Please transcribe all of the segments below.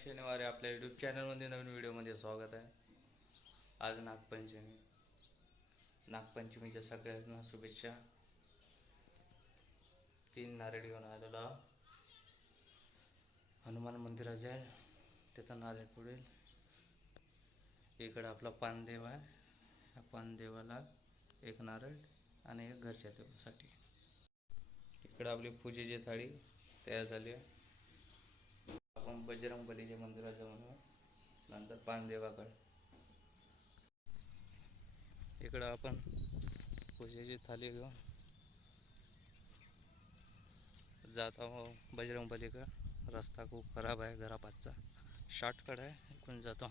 शनिवारी आपल्या यूट्यूब चॅनलमध्ये नवीन व्हिडिओमध्ये स्वागत आहे. आज नागपंचमीच्या सगळ्यांना शुभेच्छा. 3 नारळ घेऊन आलेला हनुमान मंदिरात जाईल, तिथं नारळ पुढेल. इकडं आपला पानदेव आहे, ह्या पानदेवाला एक नारळ आणि एक घरच्या देवासाठी. इकडं आपली पूजेची थाळी तयार झाली आहे. आपण बजरंगबलीच्या मंदिरात जाऊन नंतर पानदेवाकडे. इकडं आपण पूजेची थाली घेऊन जात आहोत बजरंगबलीकडे. रस्ता खूप खराब आहे, घरापासचा शॉर्टकट आहे, इकडून जातो.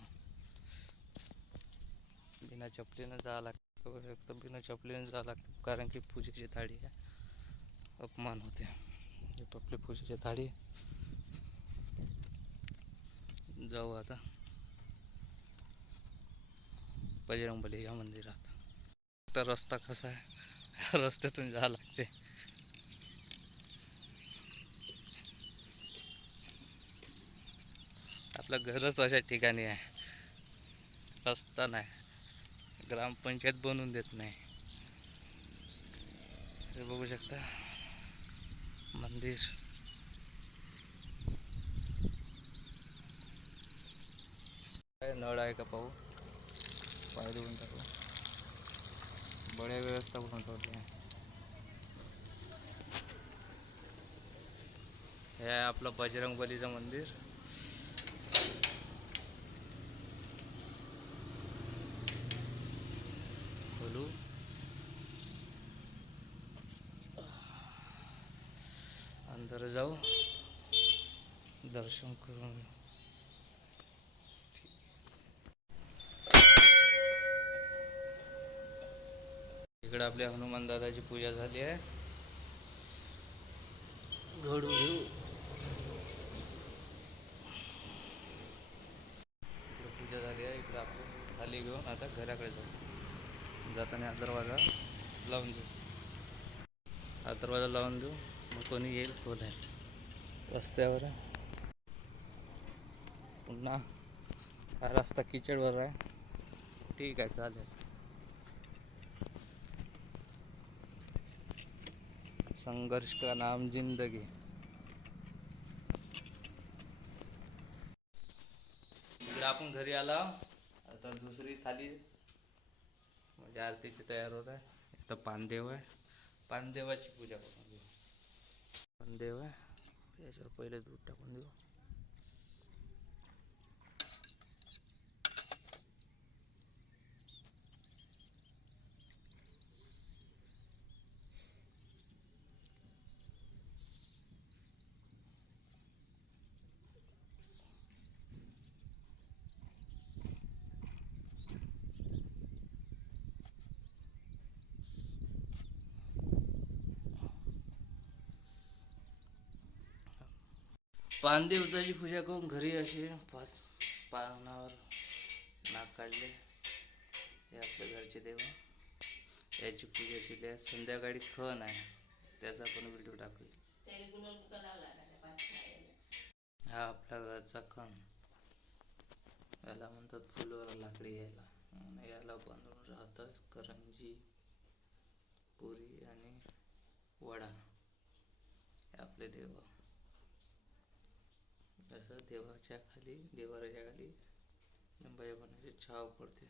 बिना चपलीनं जावं लागतं, एकदम बिना चपलीनं जावं लागतं, कारण की पूजेची थाळी आहे, अपमान होते. आपली पूजेची थाळी जाऊ आता बजरंगबली या मंदिरात. तर रस्ता कसा आहे, रस्त्यातून जावं लागते. आपलं घरच अशा ठिकाणी आहे, रस्ता नाही, ग्रामपंचायत बनवून देत नाही. हे बघू शकता मंदिर. नळ आहे का पाहू, पाय देऊन टाकू. बड्या व्यवस्था करून ठेवली आहे. हे आहे आपलं बजरंगबलीचं मंदिर. खोलू, अंदर जाऊ, दर्शन करून. इकडे आपल्या हनुमान दादाची पूजा झाली आहे. घडू घेऊ. इकडे पूजा झाली आहे. इकडे आपण थाली घेऊन आता घराकडे जाऊ. जाताना हा दरवाजा लावून देऊ, हा दरवाजा लावून देऊ, मग कोणी येईल कोण आहे रस्त्यावर. पुन्हा हा रस्ता किचडवर आहे. ठीक आहे, चालेल. संघर्ष का नाम जिंदगी. इकडे आपण घरी आला, आता दुसरी थाली म्हणजे आरतीची तयार होत आहे. इथं पानदेव आहे, पानदेवाची पूजा करून घेऊ. पानदेव आहे, याच्यावर पहिले दूध टाकून देऊ. पानदेवताची पूजा करून घरी असे 5 पानावर नाग काढले. हे आपल्या घरचे देव, याची पूजा केली आहे. संध्याकाळी खण आहे, त्याचा पण व्हिडिओ टाकू. हा आपल्या घरचा खण, याला म्हणतात फुलवर लाकडी. याला बांधून राहतात करंजी, पुरी आणि वडा. हे आपले देव. असं देवाच्या खाली, देवाऱ्याच्या खाली लिंबाच्या पानाची छाव पडते.